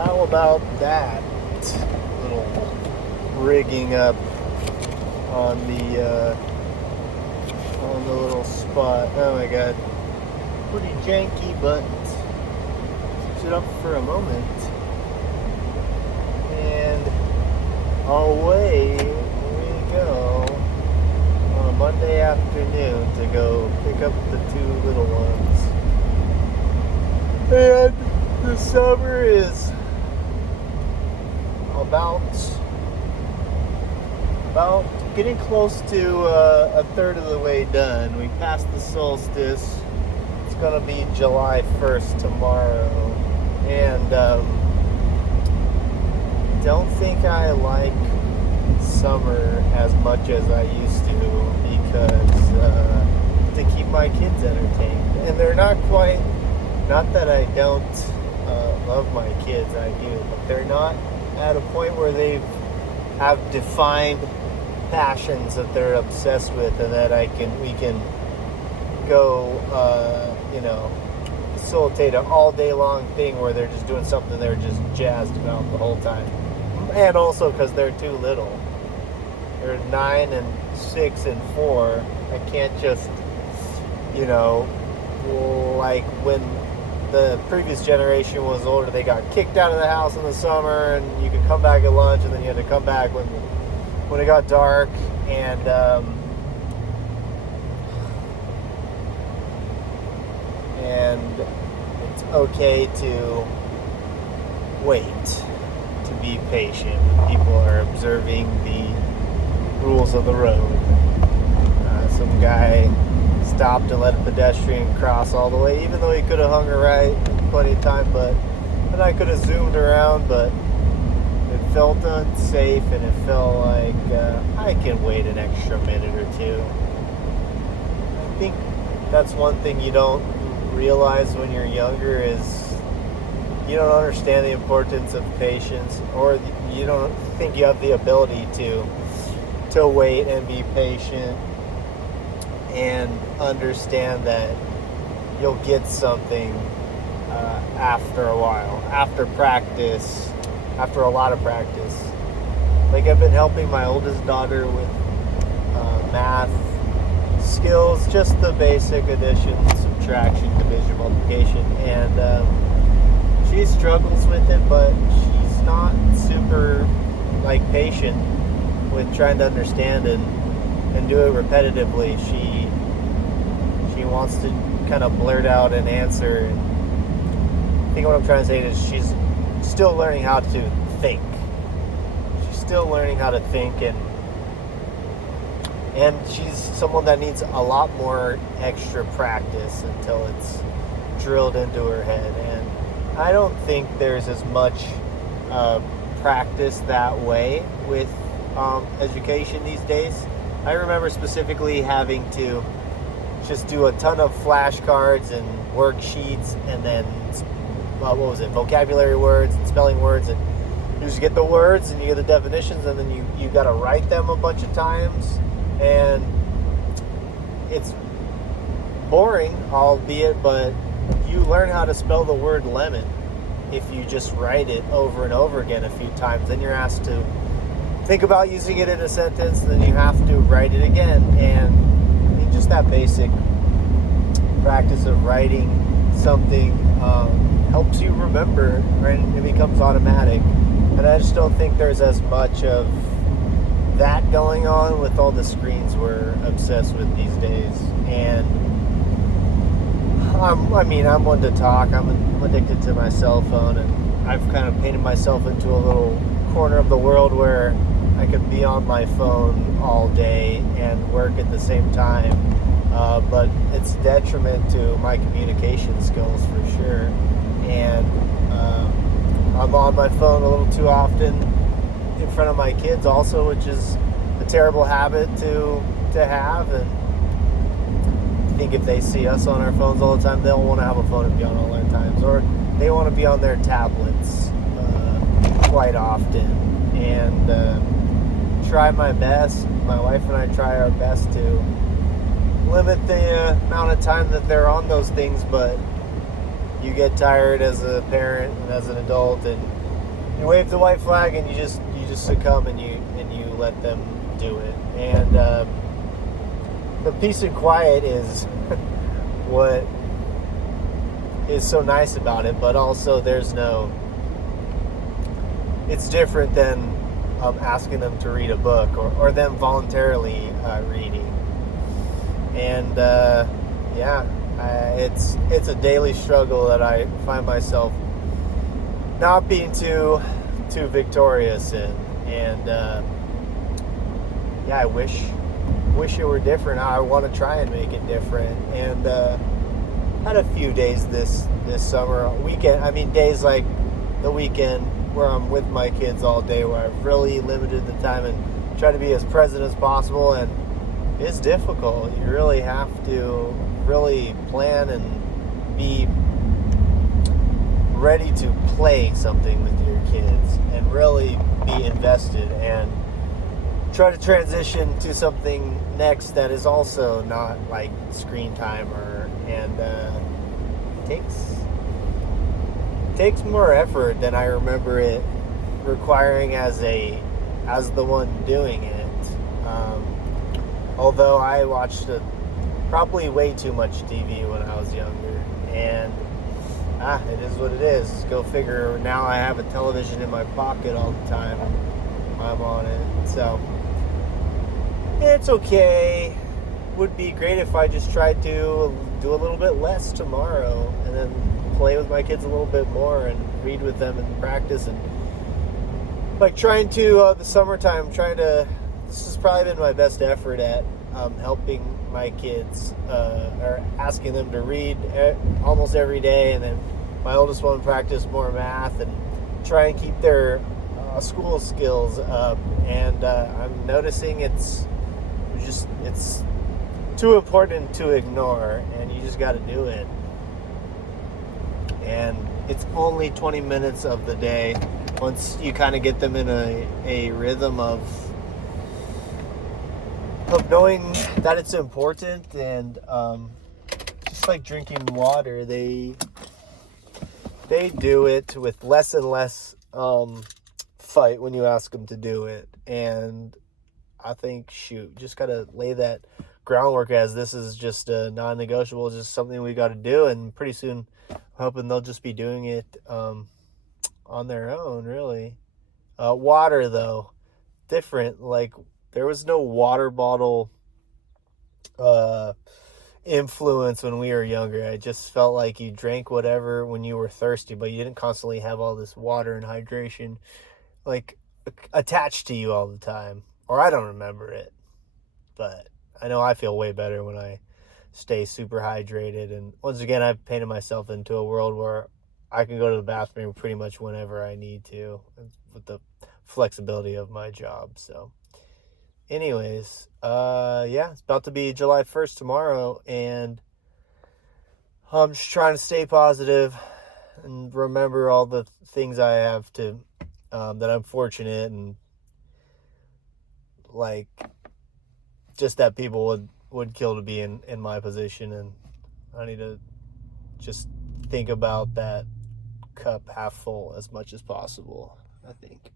How about that little rigging up on the little spot? Oh my god, pretty janky, but keeps it up for a moment. And away we go on a Monday afternoon to go pick up the two little ones. And the summer is about getting close to a third of the way done. We passed the solstice. It's gonna be July 1st tomorrow, and don't think I like summer as much as I used to, because to keep my kids entertained, and they're not quite. Not that I don't love my kids, I do, but they're not at a point where they have defined passions that they're obsessed with, and that we can go, facilitate an all day long thing where they're just doing something they're just jazzed about the whole time. And also because they're too little. They're 9 and 6 and 4. I can't just, like when the previous generation was older, they got kicked out of the house in the summer, and you could come back at lunch, and then you had to come back when it got dark, and it's okay to wait, to be patient when people are observing the rules of the road. Some guy stopped and let a pedestrian cross all the way, even though he could have hung a right plenty of time, and I could have zoomed around, but it felt unsafe, and it felt like I can wait an extra minute or two. I think that's one thing you don't realize when you're younger is you don't understand the importance of patience, or you don't think you have the ability to wait and be patient and understand that you'll get something after a while, after practice, after a lot of practice. Like, I've been helping my oldest daughter with math skills, just the basic addition, subtraction, division, multiplication, and she struggles with it, but she's not super patient with trying to understand and do it repetitively. She wants to kind of blurt out an answer. And I think what I'm trying to say is she's still learning how to think. She's still learning how to think, and she's someone that needs a lot more extra practice until it's drilled into her head. And I don't think there's as much practice that way with education these days. I remember specifically having to just do a ton of flashcards and worksheets, and then vocabulary words and spelling words, and you just get the words and you get the definitions, and then you got to write them a bunch of times, and it's boring, albeit, but you learn how to spell the word lemon if you just write it over and over again a few times. Then you're asked to think about using it in a sentence, and then you have to write it again. And just that basic practice of writing something helps you remember, right? It becomes automatic. And I just don't think there's as much of that going on with all the screens we're obsessed with these days. And I'm one to talk. I'm addicted to my cell phone, and I've kind of painted myself into a little corner of the world where I could be on my phone all day and work at the same time, but it's detriment to my communication skills for sure. And I'm on my phone a little too often in front of my kids also, which is a terrible habit to have. And I think if they see us on our phones all the time, they'll want to have a phone and be on all their times, or they want to be on their tablets quite often. And try my best. My wife and I try our best to limit the amount of time that they're on those things, but you get tired as a parent and as an adult, and you wave the white flag and you just succumb and you let them do it. And the peace and quiet is what is so nice about it, but also it's different than asking them to read a book or them voluntarily reading. And it's a daily struggle that I find myself not being too victorious in. And I wish it were different. I want to try and make it different. And had a few days this summer weekend. I mean, days like the weekend where I'm with my kids all day, where I've really limited the time and try to be as present as possible. And it's difficult. You really have to really plan and be ready to play something with your kids and really be invested and try to transition to something next that is also not like screen time takes more effort than I remember it requiring as the one doing it. Although I watched probably way too much TV when I was younger, and it is what it is. Go figure. Now I have a television in my pocket all the time. I'm on it, so it's okay. Would be great if I just tried to do a little bit less tomorrow, and then play with my kids a little bit more, and read with them and practice, and like trying to the summertime. This has probably been my best effort at helping my kids, or asking them to read almost every day, and then my oldest one practice more math and try and keep their school skills up. And I'm noticing it's too important to ignore, and you just got to do it. And it's only 20 minutes of the day. Once you kind of get them in a rhythm of knowing that it's important, and just like drinking water, they do it with less and less fight when you ask them to do it. And I think, just gotta lay that groundwork as this is just a non-negotiable, just something we got to do, and pretty soon I'm hoping they'll just be doing it on their own, really. Water, though, different. Like, there was no water bottle influence when we were younger. I just felt like you drank whatever when you were thirsty, but you didn't constantly have all this water and hydration like attached to you all the time. Or I don't remember it, but I know I feel way better when I stay super hydrated. And once again, I've painted myself into a world where I can go to the bathroom pretty much whenever I need to, with the flexibility of my job. So anyways, it's about to be July 1st tomorrow, and I'm just trying to stay positive and remember all the things I have to, that I'm fortunate, and like just that people would kill to be in my position. And I need to just think about that cup half full as much as possible, I think.